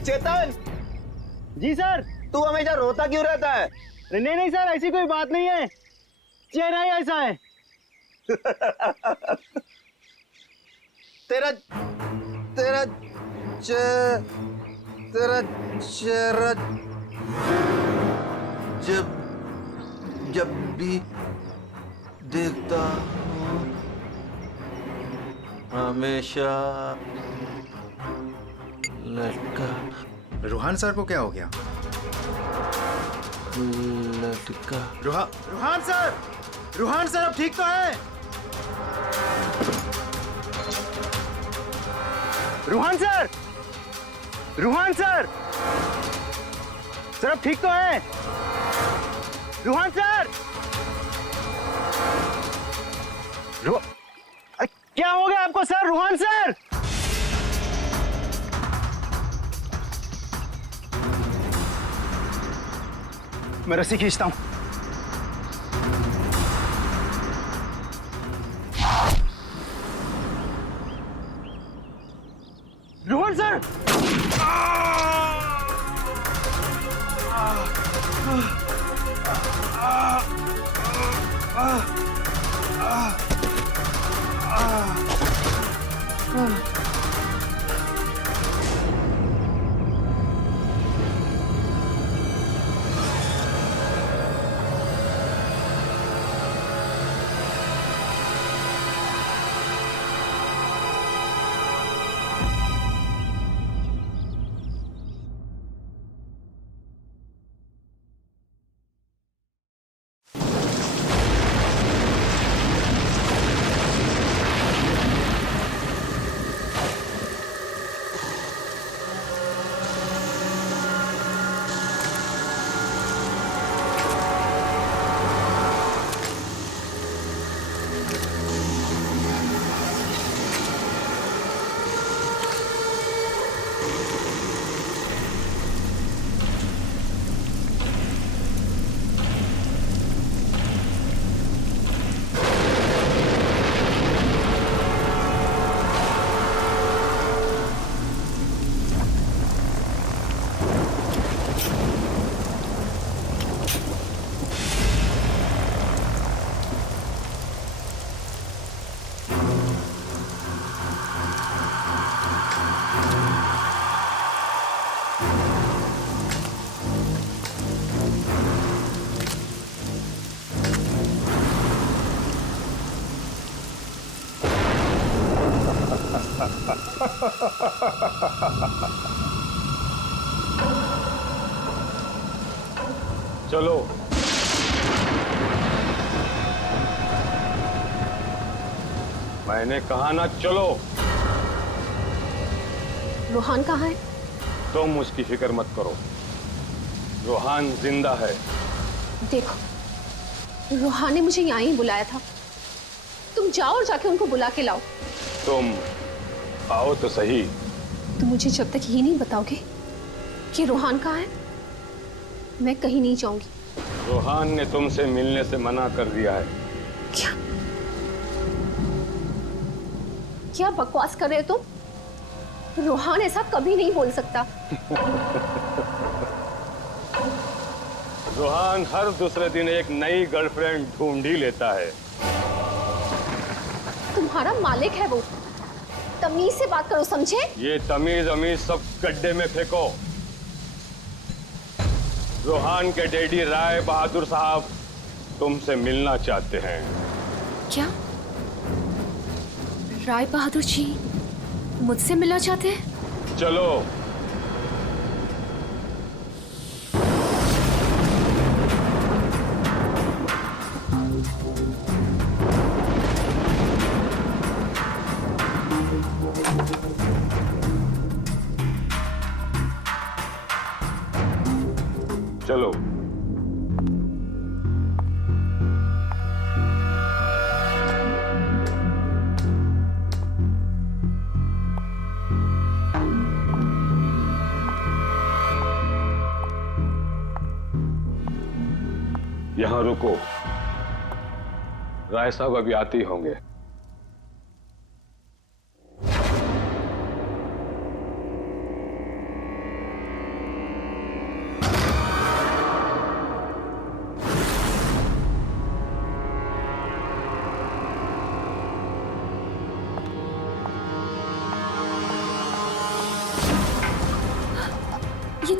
चेतन। जी sir. तू हमेशा रोता क्यों रहता है? नहीं नहीं सर, ऐसी कोई बात नहीं है, चेहरा ही ऐसा है। तेरा तेरा तेरा चेहरा जब जब भी देखता हूँ हमेशा लटका। रूहान सर को क्या हो गया? लटका। रूहान सर, रूहान सर अब ठीक तो है? Ruhan sir, Ruhan sir, sir अब ठीक तो है? रूहान सर, क्या हो गया आपको सर? रूहान सर, मैं रस्सी खींचता हूं। रोहन सर, चलो मैंने कहा ना, चलो। रूहान कहाँ है? तुम उसकी फिक्र मत करो, रूहान जिंदा है। देखो, रूहान ने मुझे यहाँ ही बुलाया था, तुम जाओ और जाके उनको बुला के लाओ। तुम आओ तो सही। तुम मुझे जब तक ये नहीं बताओगे कि रूहान कहाँ है, मैं कहीं नहीं जाऊंगी। रूहान ने तुमसे मिलने से मना कर दिया है। क्या क्या बकवास कर रहे हो तुम? रूहान ऐसा कभी नहीं बोल सकता। रूहान हर दूसरे दिन एक नई गर्लफ्रेंड ढूंढ ही लेता है। तुम्हारा मालिक है वो, तमीज से बात करो, समझे? ये तमीज अमीज सब गड्ढे में फेंको। रूहान के डैडी राय बहादुर साहब तुमसे मिलना चाहते हैं। क्या राय बहादुर जी मुझसे मिलना चाहते हैं? चलो। चलो। यहां रुको, राय साहब अभी आते ही होंगे।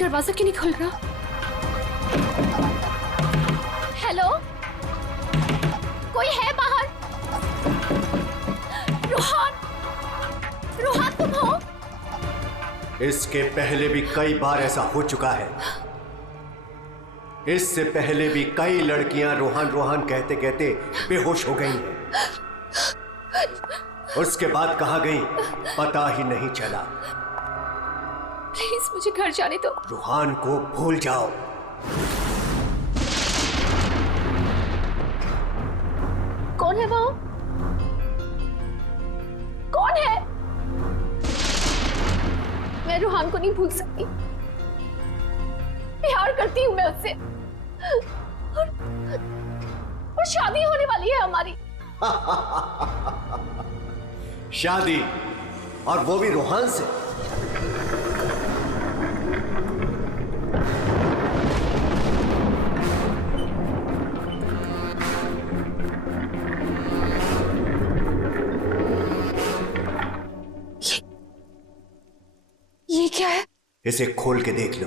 दरवाजा क्यों नहीं खुल रहा? हेलो, कोई है बाहर? रोहन, रोहन तुम हो? इसके पहले भी कई बार ऐसा हो चुका है। इससे पहले भी कई लड़कियां रोहन रोहन कहते कहते बेहोश हो गई हैं। उसके बाद कहां गई पता ही नहीं चला। प्लीज मुझे घर जाने दो। रोहन को भूल जाओ। कौन है वो? कौन है? मैं रोहन को नहीं भूल सकती। प्यार करती हूं मैं उससे, और शादी होने वाली है हमारी। शादी, और वो भी रोहन से। ये क्या है? इसे खोल के देख लो।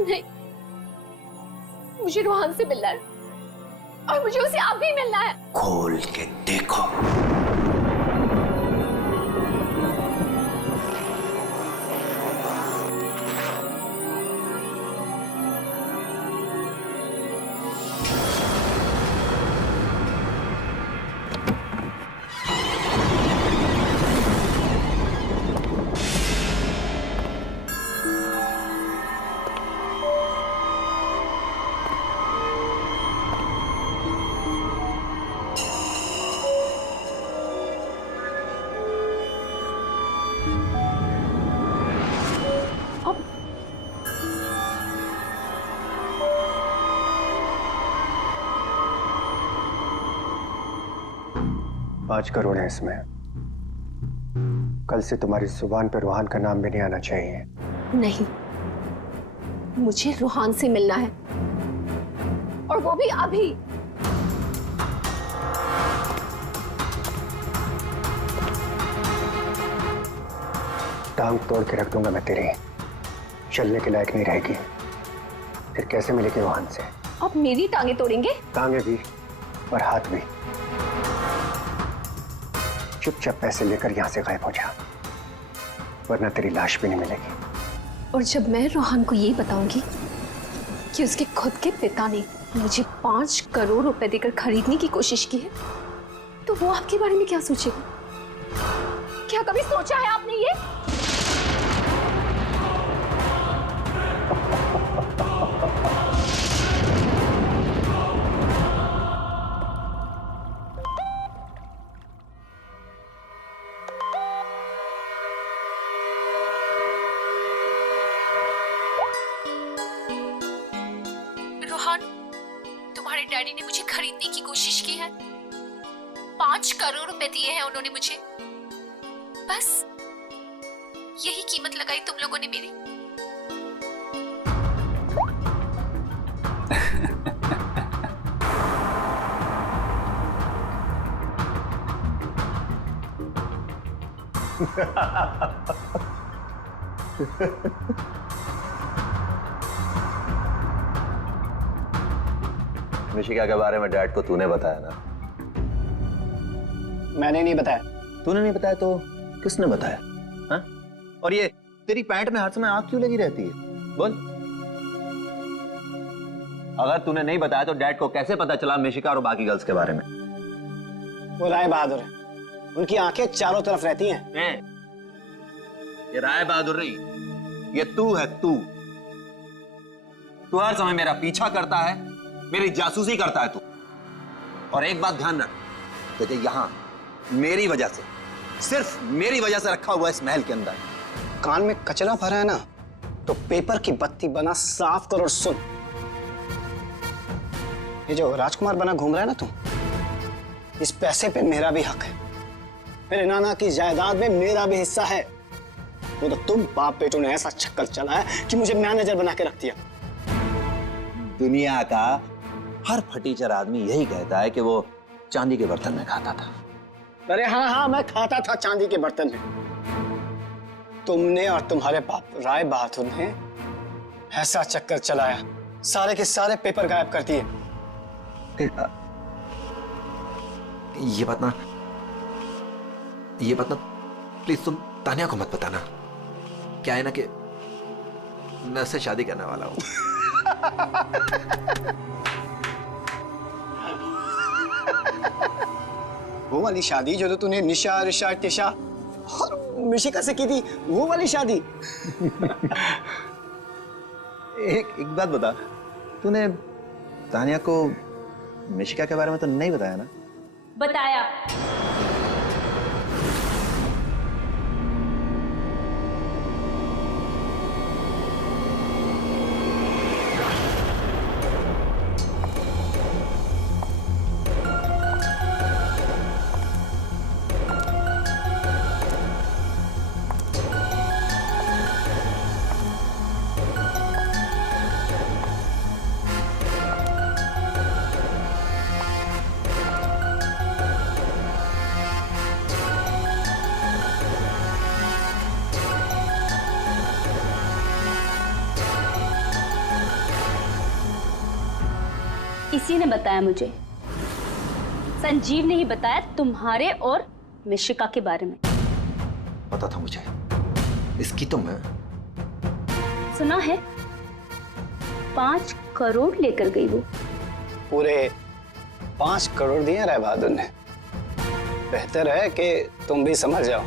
नहीं, मुझे रोहन से मिलना है, और मुझे उसे अब भी मिलना है। खोल के देखो। अब 5 करोड़ है इसमें। कल से तुम्हारी जुबान पे रोहन का नाम भी नहीं आना चाहिए। नहीं, मुझे रोहन से मिलना है, और वो भी अभी। टांग तोड़ के रख दूंगा मैं तेरी। चलने के लायक नहीं रहेगी। फिर कैसे मिलेगी रोहन से? अब मेरी टांगे तोड़ेंगे? टांगे भी और हाथ भी। चुपचाप पैसे लेकर यहां से गायब हो जा, वरना तेरी लाश भी नहीं मिलेगी। और जब मैं रोहन को ये बताऊंगी कि उसके खुद के पिता ने मुझे 5 करोड़ रुपए देकर खरीदने की कोशिश की है, तो वो आपके बारे में क्या सोचेगा? क्या कभी सोचा है आपने ये? रोहन, तुम्हारे डैडी ने मुझे खरीदने की कोशिश की है। 5 करोड़ रुपए दिए हैं उन्होंने मुझे। बस यही कीमत लगाई तुम लोगों ने मेरी। मिशिका के बारे में डैड को तूने बताया ना? मैंने नहीं बताया। तूने नहीं बताया तो किसने बताया? हाँ? और ये तेरी पैंट में हर समय आग क्यों लगी रहती है? बोल। अगर तूने नहीं बताया तो डैड को कैसे पता चला मिशिका और बाकी गर्ल्स के बारे में? वो राय बहादुर है, उनकी आंखें चारों तरफ रहती हैं। ये राय बहादुर नहीं, ये तू है। तू हर समय मेरा पीछा करता है, मेरी जासूसी करता है तू। और एक बात ध्यान रख, तुझे यहां मेरी वजह से, सिर्फ मेरी वजह से रखा हुआ इस महल के अंदर। कान में कचरा भरा है ना, तो पेपर की बत्ती बना साफ कर और सुन। ये जो राजकुमार बना घूम रहा है ना तू, इस पैसे पे मेरा भी हक है। मेरे नाना की जायदाद में मेरा भी हिस्सा है। वो तो तुम बाप बेटों ने ऐसा चक्कर चला है कि मुझे मैनेजर बना के रख दिया। दुनिया का हर फटीचर आदमी यही कहता है कि वो चांदी के बर्तन में खाता था। अरे हाँ हाँ, मैं खाता था चांदी के बर्तन में। तुमने और तुम्हारे बाप राय बहादुर ने ऐसा चक्कर चलाया, सारे के सारे पेपर गायब कर दिए। ये बात ना प्लीज तुम तानिया को मत बताना। क्या है ना कि मैं उससे शादी करने वाला हूं। वो वाली शादी जो तो तूने निशा, ऋषा, टिशा और मिशिका से की थी, वो वाली शादी। एक बात बता, तूने तानिया को मिशिका के बारे में तो नहीं बताया ना? बताया। इसी ने बताया मुझे। संजीव ने ही बताया तुम्हारे और मिशिका के बारे में। पता था मुझे, इसकी तो मैं सुना है 5 करोड़ लेकर गई वो। पूरे 5 करोड़ दिए राय बहादुर ने। बेहतर है कि तुम भी समझ जाओ।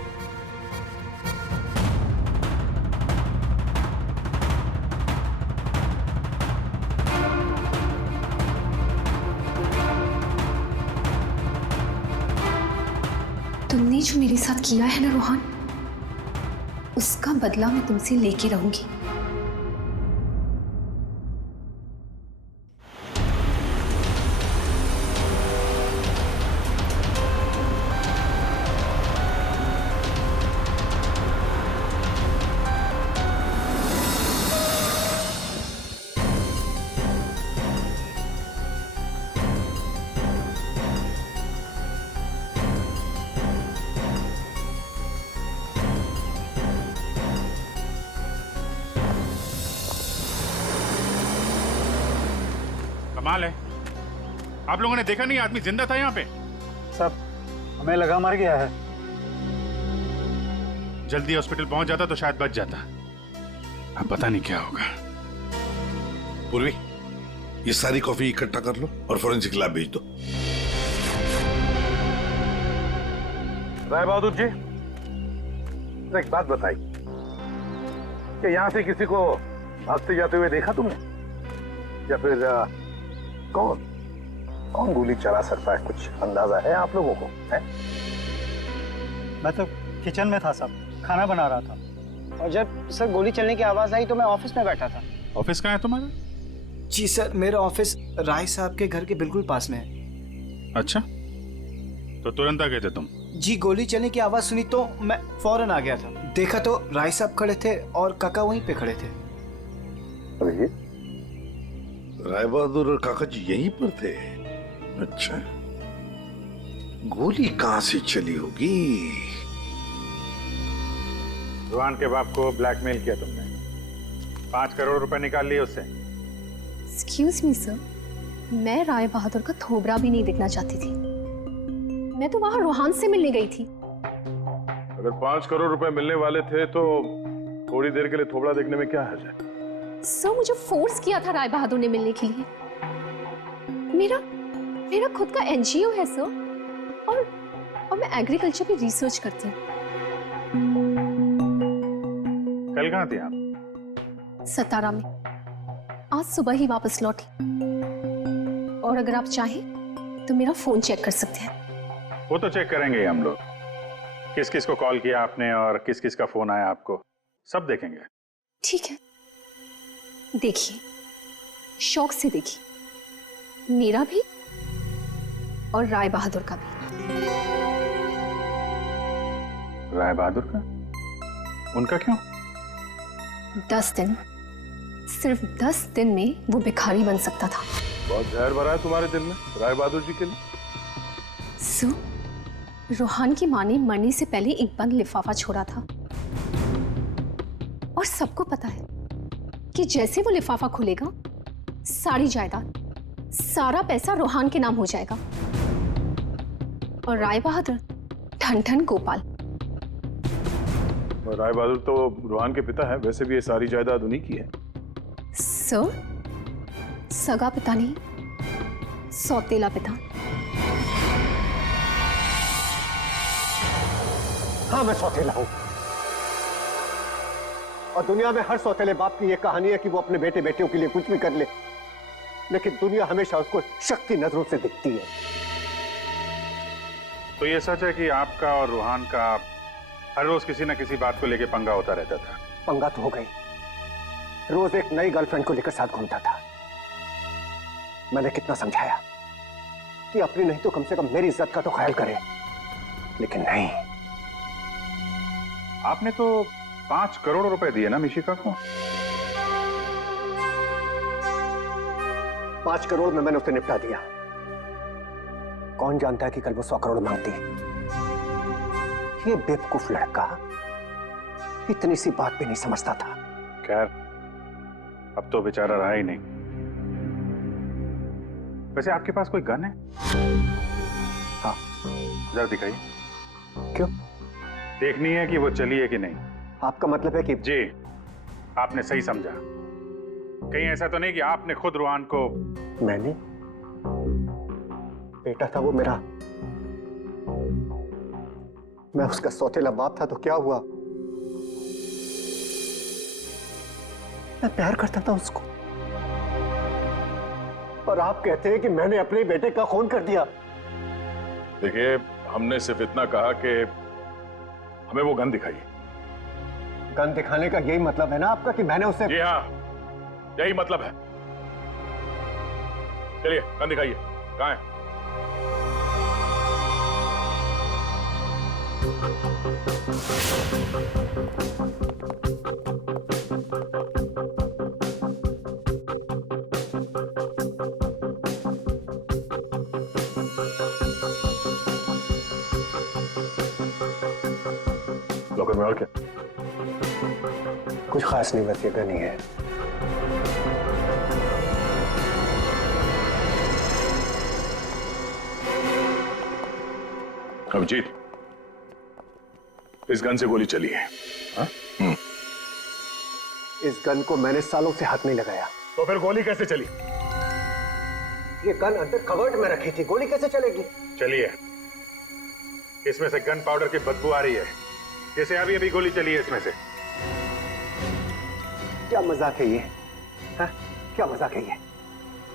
तुमने जो मेरे साथ किया है ना रोहन, उसका बदला मैं तुमसे लेके रहूंगी। कमाल है, आप लोगों ने देखा नहीं आदमी जिंदा था यहाँ पे? सब हमें लगा मर गया है। जल्दी हॉस्पिटल पहुंच जाता तो शायद बच जाता। अब पता नहीं क्या होगा। पूर्वी, ये सारी कॉफी इकट्ठा कर लो और फोरेंसिक लैब भेज दो। राय बहादुर जी, एक बात बताई कि यहां से किसी को भागते जाते हुए देखा तुमने, या फिर कौन गोली चला सकता है? कुछ अंदाजा है आप लोगों को? है? मैं तो किचन में था साहब, खाना बना रहा था। और जब सर गोली चलने की आवाज आई तो मैं ऑफिस में बैठा था। ऑफिस कहाँ है तुम्हारा? जी सर, मेरा ऑफिस राय साहब के घर के बिल्कुल पास में है। अच्छा, तो तुरंत आ गए थे तुम? जी, गोली चलने की आवाज सुनी तो मैं फौरन आ गया था। देखा तो राय साहब खड़े थे और काका वहीं पे खड़े थे। अरे राय बहादुर और काका जी यहीं पर थे? अच्छा, गोली कहां से चली होगी? रुहान के बाप को ब्लैकमेल किया तुमने, 5 करोड़ रुपए निकाल लिए उससे। एक्सक्यूज मी सर, मैं राय बहादुर का थोबड़ा भी नहीं देखना चाहती थी। मैं तो वहां रोहान से मिलने गई थी। अगर 5 करोड़ रुपए मिलने वाले थे तो थोड़ी देर के लिए थोबड़ा देखने में क्या हर्ज है? सर, मुझे फोर्स किया था राय बहादुर ने मिलने के लिए। मेरा खुद का एनजीओ है सर, और मैं एग्रीकल्चर पे रिसर्च करती हूँ। कल कहाँ थे आप? सतारा में। आज सुबह ही वापस लौटी। और अगर आप चाहें तो मेरा फोन चेक कर सकते हैं। वो तो चेक करेंगे हम लोग, किस किस को कॉल किया आपने और किस किस का फोन आया आपको, सब देखेंगे। ठीक है, देखिए, शौक से देखिए, मेरा भी और राय बहादुर का भी। राय बहादुर का? उनका क्यों? 10 दिन, सिर्फ 10 दिन में वो भिखारी बन सकता था। बहुत जहर भरा है तुम्हारे दिल में राय बहादुर जी के लिए। रोहान की माँ ने मरने से पहले एक बंद लिफाफा छोड़ा था। और सबको पता है कि जैसे वो लिफाफा खुलेगा, सारी जायदाद, सारा पैसा रोहान के नाम हो जाएगा और राय बहादुर ठन ठन गोपाल। राय बहादुर तो रोहान के पिता है, वैसे भी ये सारी जायदाद उन्हीं की है। सर, सगा पिता नहीं, सौतेला पिता। हाँ, मैं सौतेला हूं और दुनिया में हर सौतेले बाप की यह कहानी है कि वो अपने बेटे बेटियों के लिए कुछ भी कर ले, लेकिन दुनिया हमेशा उसको शक की नजरों से दिखती है। तो ये सच है कि आपका और रोहान का हर रोज किसी न किसी बात को लेकर पंगा होता रहता था? पंगा तो हो गई, रोज एक नई गर्लफ्रेंड को लेकर साथ घूमता था। मैंने कितना समझाया कि अपनी नहीं तो कम से कम मेरी इज्जत का तो ख्याल करे, लेकिन नहीं। आपने तो 5 करोड़ रुपए दिए ना मिशिका को? 5 करोड़ में मैंने उसे निपटा दिया। कौन जानता है कि कल वो 100 करोड़ मांगती। ये बेवकूफ लड़का इतनी सी बात भी नहीं समझता था। खैर, अब तो बेचारा रहा ही नहीं। वैसे आपके पास कोई गन है? हाँ। जरा दिखाइए। क्यों? देखनी है कि वो चली है कि नहीं। आपका मतलब है कि? जी, आपने सही समझा। कहीं ऐसा तो नहीं कि आपने खुद रोहान को? मैंने? बेटा था वो मेरा, मैं उसका सौतेला बाप था, तो क्या हुआ? मैं प्यार करता था उसको, और आप कहते हैं कि मैंने अपने बेटे का खून कर दिया। देखिए, हमने सिर्फ इतना कहा कि हमें वो गन दिखाइए। गन दिखाने का यही मतलब है ना आपका कि मैंने उसे? जी हाँ, यही मतलब है। चलिए, गन दिखाइए। कहाँ है? लॉकर में और क्या? कुछ खास नहीं, बस ये गन ही है। अभिजीत, इस गन से गोली चली है। हाँ? इस गन को मैंने सालों से हाथ नहीं लगाया। तो फिर गोली कैसे चली? ये गन अंदर कवर्ड में रखी थी, गोली कैसे चलेगी? चलिए, इसमें से गन पाउडर की बदबू आ रही है, जैसे अभी अभी गोली चली है इसमें से। क्या मजाक है ये? हाँ? क्या मजाक है ये?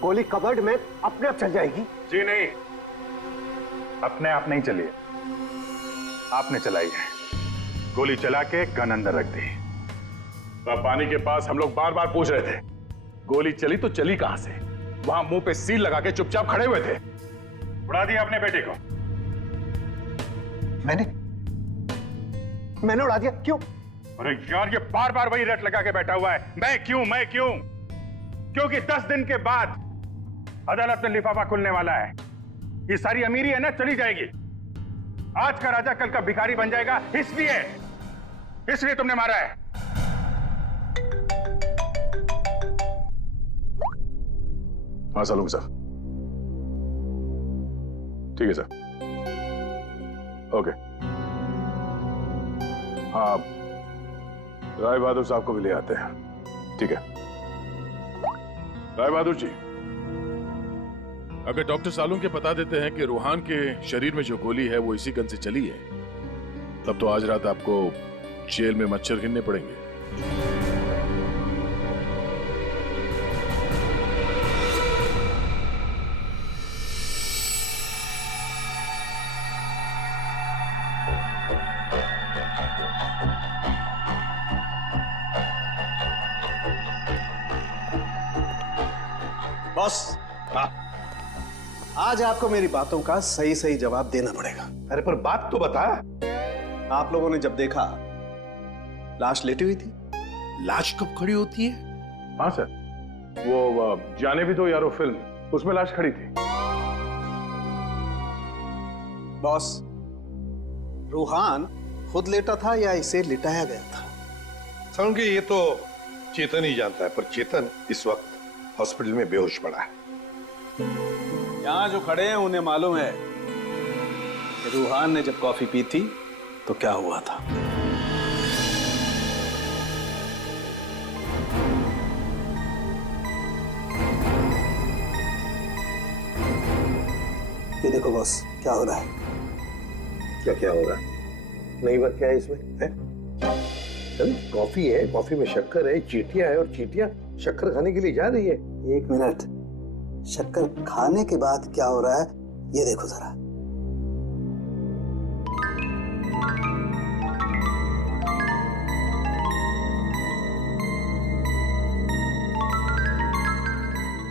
गोली कवर्ड में अपने आप चल जाएगी? जी नहीं, अपने आप नहीं चली है, आपने चलाई है। गोली चला के गन अंदर रख दी। पानी के पास हम लोग बार बार पूछ रहे थे, गोली चली तो चली कहां से? वहां मुंह पे सील लगा के चुपचाप खड़े हुए थे। उड़ा दिया अपने बेटे को। मैंने उड़ा दिया? क्यों? अरे यार, ये बार बार वही रट लगा के बैठा हुआ है, मैं क्यों मैं क्यों? क्योंकि 10 दिन के बाद अदालत में लिफाफा खुलने वाला है। ये सारी अमीरी है ना, चली जाएगी। आज का राजा कल का भिखारी बन जाएगा, इसलिए तुमने मारा है। हाँ सालूंगा सर, ठीक है सर, ओके। हाँ, राय बहादुर साहब को भी ले आते हैं। ठीक है। राय बहादुर जी, अगर डॉक्टर सालून के बता देते हैं कि रोहान के शरीर में जो गोली है वो इसी गन से चली है, तब तो आज रात आपको जेल में मच्छर गिनने पड़ेंगे। बॉस, आज आपको मेरी बातों का सही सही जवाब देना पड़ेगा। अरे पर बात तो बता। आप लोगों ने जब देखा लाश लेटी हुई थी। लाश कब खड़ी होती है? हाँ सर, वो जाने भी दो यारो फिल्म, उसमें लाश खड़ी थी। बॉस, रूहान खुद लेटा था या इसे लिटाया गया था? समझ गए, ये तो चेतन ही जानता है, पर चेतन इस वक्त हॉस्पिटल में बेहोश पड़ा है। यहां जो खड़े हैं उन्हें मालूम है कि रूहान ने जब कॉफी पी थी तो क्या हुआ था। ये देखो बॉस, क्या हो रहा है? क्या क्या हो रहा है? नई बात क्या है इसमें? है? चल, कॉफी है, कॉफी में शक्कर है, चींटियां है, और चींटियां शक्कर खाने के लिए जा रही है। एक मिनट, शक्कर खाने के बाद क्या हो रहा है ये देखो जरा।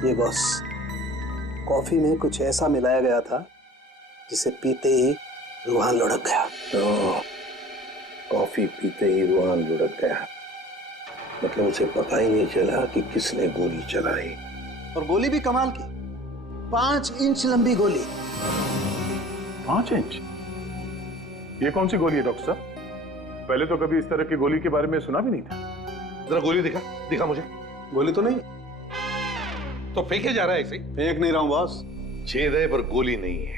ये बॉस, कॉफी में कुछ ऐसा मिलाया गया था जिसे पीते ही रूहान लुढ़क गया। तो कॉफी पीते ही रूहान लुढ़क गया, मतलब उसे पता ही नहीं चला कि किसने गोली चलाई। और गोली भी कमाल की, 5 इंच लंबी गोली। 5 इंच? ये कौन सी गोली है डॉक्टर साहब? पहले तो कभी इस तरह की गोली के बारे में सुना भी नहीं था। जरा गोली दिखा, दिखा मुझे। गोली तो नहीं, तो फेंके जा रहा है ऐसे ही? फेंक नहीं रहा हूं बॉस। छेद है पर गोली नहीं है।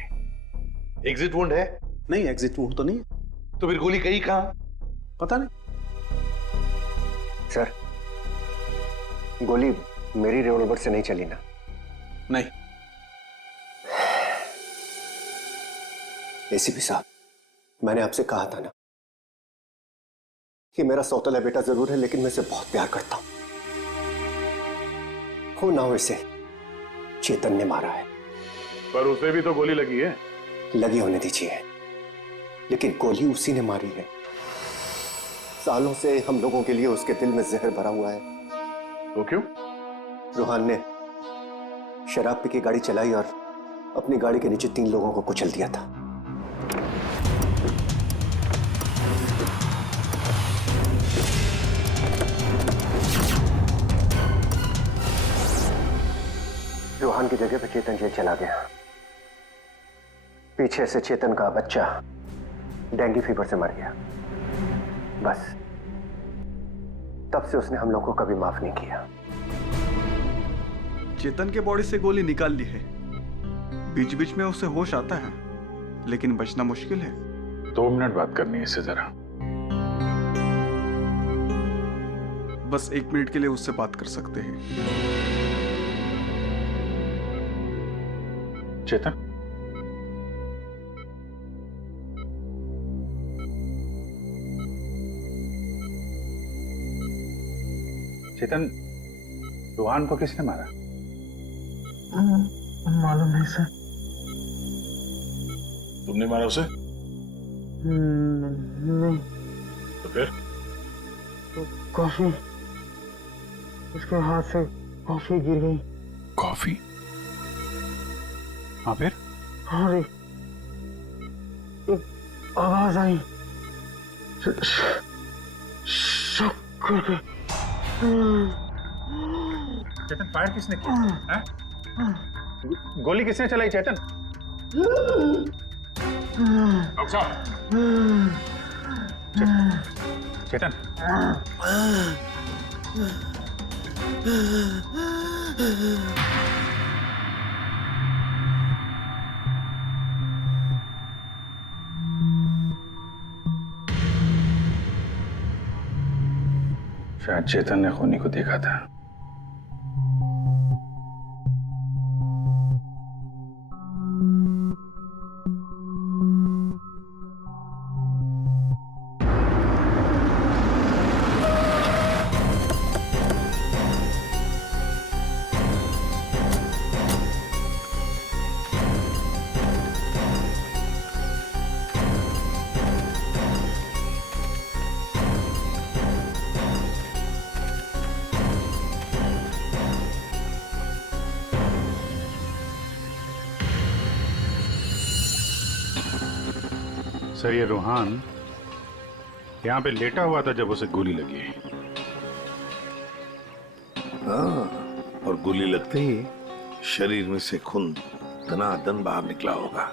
एग्जिट वुंड है? नहीं, एग्जिट वुंड तो नहीं है। तो फिर गोली गई कहां? पता नहीं। सर, गोली मेरी रिवॉल्वर से नहीं चली ना? नहीं। एसीपी साहब, मैंने आपसे कहा था ना कि मेरा सौतेला बेटा जरूर है, लेकिन मैं इसे बहुत प्यार करता हूं। हो ना हो इसे चेतन ने मारा है। पर उसे भी तो गोली लगी है। लगी होने दीजिए, लेकिन गोली उसी ने मारी है। सालों से हम लोगों के लिए उसके दिल में जहर भरा हुआ है। तो क्यों? रूहान ने शराब पी के गाड़ी चलाई और अपनी गाड़ी के नीचे 3 लोगों को कुचल दिया था। रूहान की जगह पे चेतन जेल चला गया। पीछे से चेतन का बच्चा डेंगू फीवर से मर गया। बस तब से उसने हम लोग को कभी माफ नहीं किया। चेतन के बॉडी से गोली निकाल ली है, बीच बीच में उसे होश आता है, लेकिन बचना मुश्किल है। 2 मिनट बात करनी है इससे जरा। बस 1 मिनट के लिए उससे बात कर सकते हैं। चेतन, चेतन, रूहान को किसने मारा? मालूम नहीं सर। तुमने मारा उसे? नहीं। तो फिर? कॉफी, उसके हाथ से कॉफी गिर गई। कॉफी? हाँ फिर? अरे एक आवाज आई, शक्कर के। चेतन, फायर किसने किया? गोली किसने चलाई चेतन? डॉक्टर साहब, चेतन। शायद चेतन ने खूनी को देखा था। सर, ये रूहान यहाँ पे लेटा हुआ था जब उसे गोली लगी। हाँ, और गोली लगते ही शरीर में से खून दनादन बाहर निकला होगा।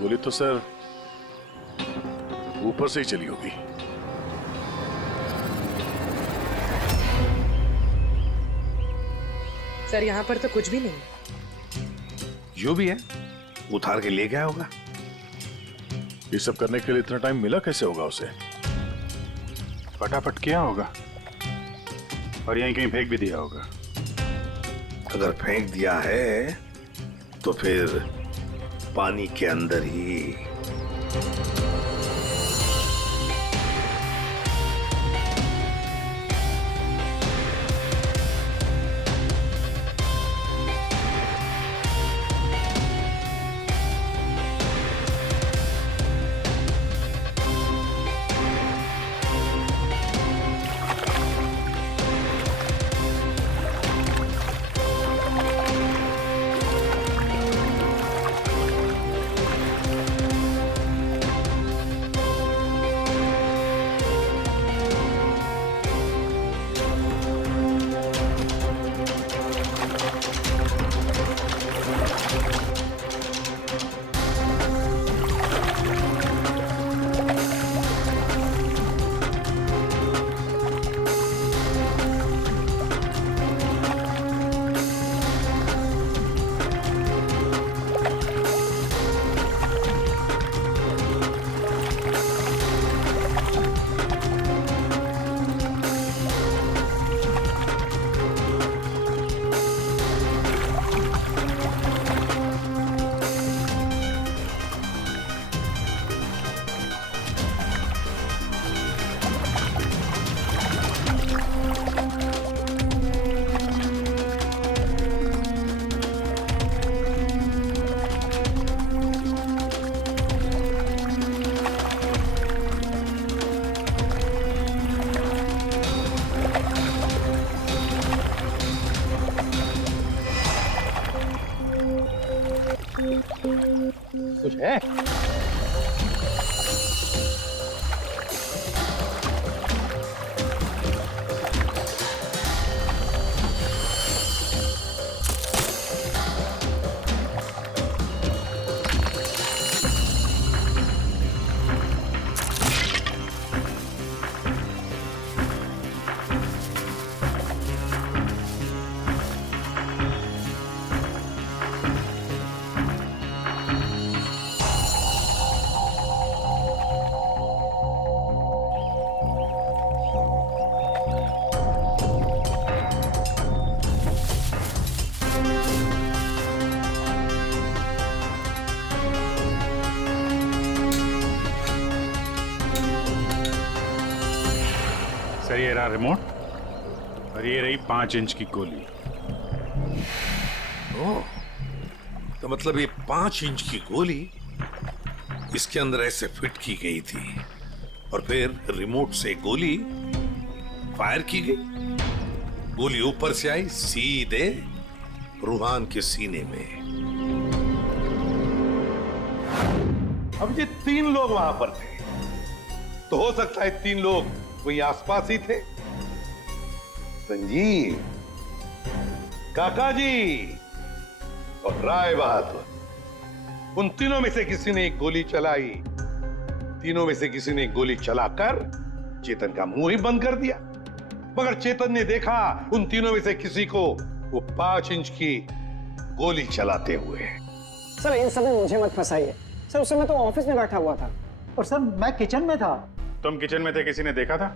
गोली तो सर ऊपर से ही चली होगी। सर यहाँ पर तो कुछ भी नहीं। जो भी है उतार के ले गया होगा। ये सब करने के लिए इतना टाइम मिला कैसे होगा उसे? फटाफट किया होगा और यहीं कहीं फेंक भी दिया होगा। अगर फेंक दिया है तो फिर पानी के अंदर ही। कुछ है? सर ये रहा रिमोट और ये रही 5 इंच की गोली। ओह, तो मतलब ये 5 इंच की गोली इसके अंदर ऐसे फिट की गई थी और फिर रिमोट से गोली फायर की गई। गोली ऊपर से आई सीधे रूहान के सीने में। अब ये 3 लोग वहां पर थे, तो हो सकता है 3 लोग वही आसपास ही थे। संजीव, काका जी और राय बहादुर, उन तीनों में से किसी ने एक गोली चलाई। तीनों में से किसी ने एक गोली चलाकर चेतन का मुंह ही बंद कर दिया, मगर चेतन ने देखा उन तीनों में से किसी को वो 5 इंच की गोली चलाते हुए। सर इन सब में मुझे मत फंसाइए सर, उस समय तो ऑफिस में बैठा हुआ था। और सर मैं किचन में था। तुम किचन में थे, किसी ने देखा था?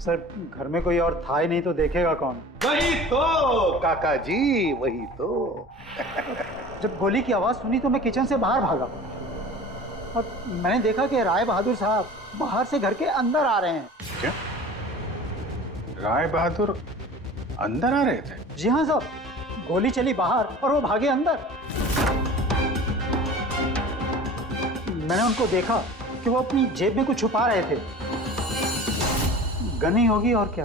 सर घर में कोई और था ही नहीं तो देखेगा कौन? वही तो काका जी, वही तो। जब गोली की आवाज सुनी तो मैं किचन से बाहर भागा और मैंने देखा कि राय बहादुर साहब बाहर से घर के अंदर आ रहे हैं। क्या? राय बहादुर अंदर आ रहे थे? जी हाँ साहब, गोली चली बाहर और वो भागे अंदर। मैंने उनको देखा कि वो अपनी जेब में कुछ छुपा रहे थे। गन ही होगी और क्या।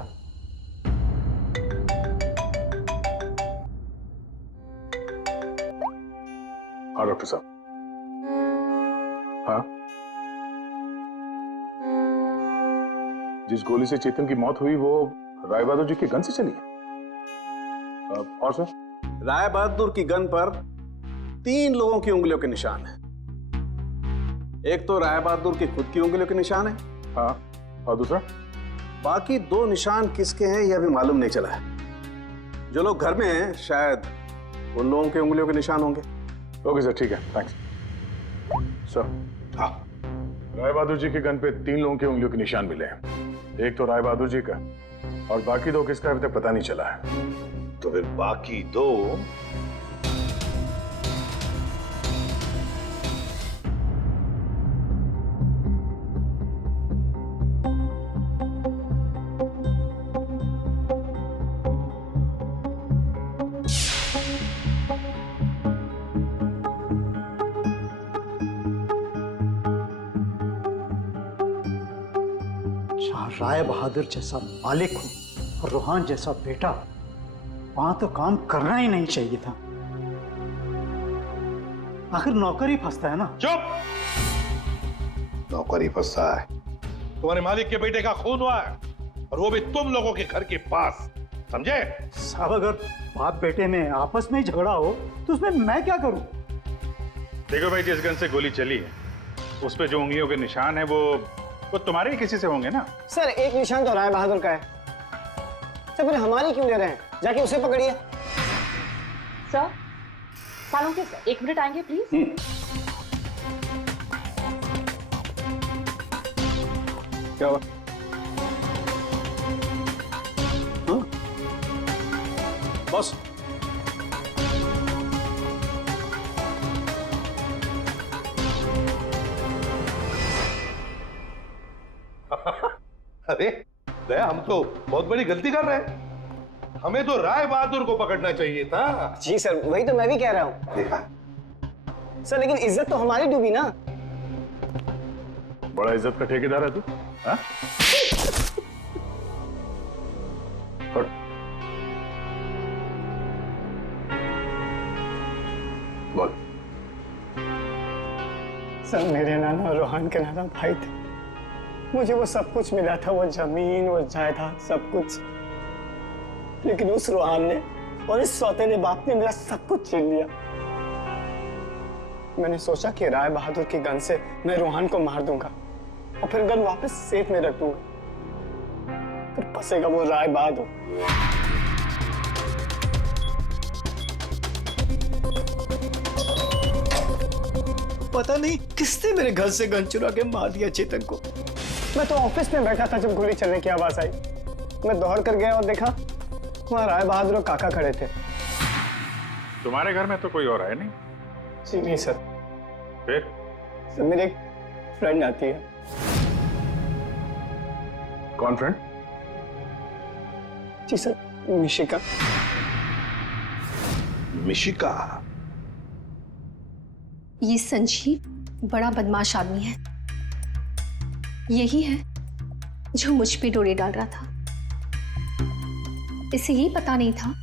हाँ डॉक्टर साहब। हाँ, जिस गोली से चेतन की मौत हुई वो राय बहादुर जी की गन से चली है। और सर? राय बहादुर की गन पर 3 लोगों की उंगलियों के निशान है। एक तो राय बहादुर की खुद की उंगलियों के निशान है। हाँ, और दूसरा? बाकी 2 निशान किसके हैं ये अभी मालूम नहीं चला है। जो लोग घर में हैं शायद उन लोगों के उंगलियों के निशान होंगे। ओके सर, ठीक है, थैंक्स सर। हाँ, राय बहादुर जी के गन पे 3 लोगों की उंगलियों के निशान मिले हैं। एक तो राय बहादुर जी का और बाकी 2 किसका अभी तक पता नहीं चला है। तो फिर बाकी 2 जहाँ राय बहादुर जैसा मालिक हो और रूहान जैसा बेटा, वहां तो काम करना ही नहीं चाहिए था। आखिर नौकर ही फंसता है ना। चुप! नौकर ही फंसा है। तुम्हारे मालिक के बेटे का खून हुआ है और वो भी तुम लोगों के घर के पास, समझे? साहब, अगर बाप बेटे में आपस में ही झगड़ा हो तो उसमें मैं क्या करूं? देखो भाई, जिस गन से गोली चली है उस पे जो उंगलियों के निशान है वो तुम्हारे ही किसी से होंगे ना। सर, एक निशान तो राय बहादुर का है। सर, फिर हमारी क्यों ले रहे हैं? जाके उसे पकड़िए। सर, सालों के सर 1 मिनट आएंगे प्लीज। क्या हुआ? बॉस, अरे दया, हम तो बहुत बड़ी गलती कर रहे हैं। हमें तो राय बहादुर को पकड़ना चाहिए था। जी सर, वही तो मैं भी कह रहा हूँ। देखा सर, लेकिन इज्जत तो हमारी डूबी ना। बड़ा इज्जत का ठेकेदार है तू, हाँ? हट। बोल। सर, मेरे नाना और रूहान के नाना भाई थे। मुझे वो सब कुछ मिला था, वो जमीन, वो जायदाद, सब कुछ। लेकिन उस रूहान ने और इस सौतेले बाप ने मेरा सब कुछ छीन लिया। मैंने सोचा कि राय बहादुर की गन से मैं रूहान को मार दूंगा और फिर गन वापस सेफ में रख दूंगा। फिर फंसेगा वो राय बहादुर। पता नहीं किसने मेरे घर से गन चुरा के मार दिया चेतन को। मैं तो ऑफिस में बैठा था जब गोली चलने की आवाज आई। मैं दौड़ कर गया और देखा वहां राय बहादुर और काका खड़े थे। तुम्हारे घर में तो कोई और है नहीं? जी नहीं सर। फिर? सर, मेरी एक फ्रेंड आती है। कौन फ्रेंड? जी सर, मिशिका। मिशिका? ये संजीव बड़ा बदमाश आदमी है। यही है जो मुझ पे डोरे डाल रहा था। इसे ये पता नहीं था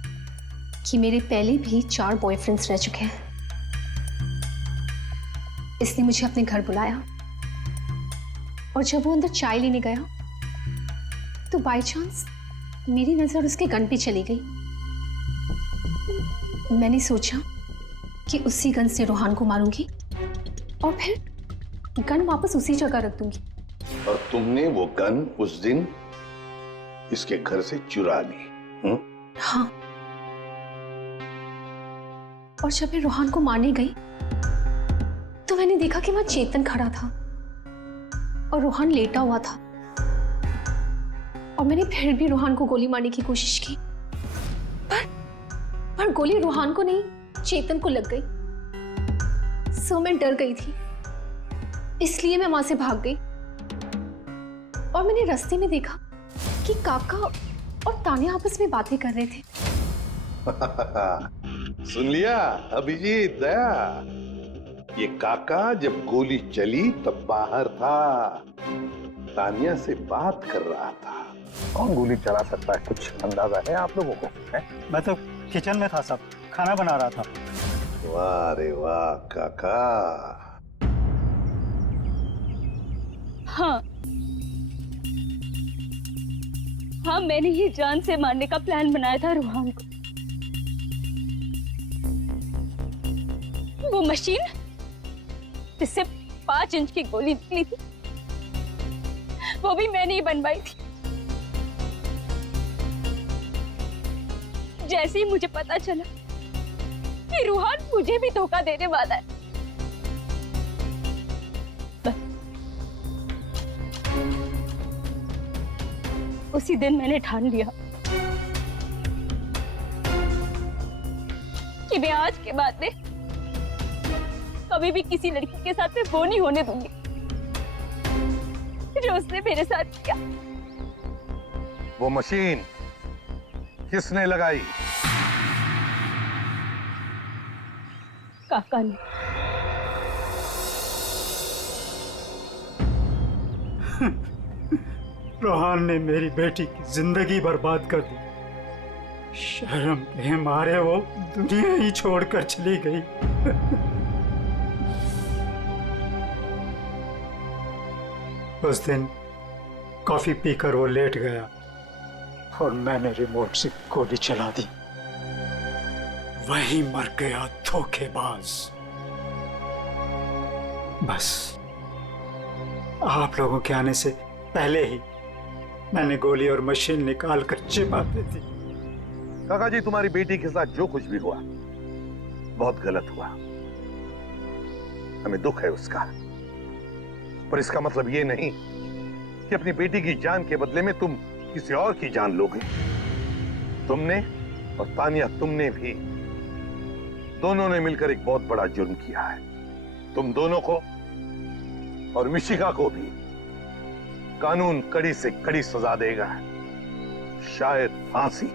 कि मेरे पहले भी 4 बॉयफ्रेंड्स रह चुके हैं। इसने मुझे अपने घर बुलाया और जब वो अंदर चाय लेने गया तो बाय चांस मेरी नजर उसके गन पे चली गई। मैंने सोचा कि उसी गन से रूहान को मारूंगी और फिर गन वापस उसी जगह रख दूंगी। और तुमने वो गन उस दिन इसके घर से चुरा ली? हाँ। और जब मैं रूहान को मारने गई तो मैंने देखा कि वहां चेतन खड़ा था और रूहान लेटा हुआ था। और मैंने फिर भी रूहान को गोली मारने की कोशिश की, पर गोली रूहान को नहीं, चेतन को लग गई। सो मैं डर गई थी, इसलिए मैं वहां से भाग गई। और मैंने रास्ते में देखा कि काका और तान्या आपस में बातें कर रहे थे। सुन लिया अभिजीत, दया? ये काका जब गोली चली तब बाहर था, तान्या से बात कर रहा था। कौन गोली चला सकता है, कुछ अंदाजा है आप लोगों को? मैं तो किचन में था साहब, खाना बना रहा था। वाह रे वाह काका। हाँ हाँ, मैंने ही जान से मारने का प्लान बनाया था रूहान को। वो मशीन जिससे 5 इंच की गोली निकली थी, वो भी मैंने ही बनवाई थी। जैसे ही मुझे पता चला कि रूहान मुझे भी धोखा देने वाला है, उसी दिन मैंने ठान लिया कि मैं आज के बाद में कभी भी किसी लड़की के साथ में वो नहीं होने दूंगी जो उसने मेरे साथ किया। वो मशीन किसने लगाई? काका ने। रोहान ने मेरी बेटी की जिंदगी बर्बाद कर दी। शर्म के मारे वो दुनिया ही छोड़कर चली गई। उस दिन कॉफी पीकर वो लेट गया और मैंने रिमोट से गोली चला दी। वही मर गया धोखेबाज। बस आप लोगों के आने से पहले ही मैंने गोली और मशीन निकाल कर छिपा दी थी। काका जी, तुम्हारी बेटी के साथ जो कुछ भी हुआ बहुत गलत हुआ। हमें दुख है उसका, पर इसका मतलब ये नहीं कि अपनी बेटी की जान के बदले में तुम किसी और की जान लोगे। तुमने और तानिया, तुमने भी, दोनों ने मिलकर एक बहुत बड़ा जुर्म किया है। तुम दोनों को और मिशिका को भी कानून कड़ी से कड़ी सजा देगा, शायद फांसी।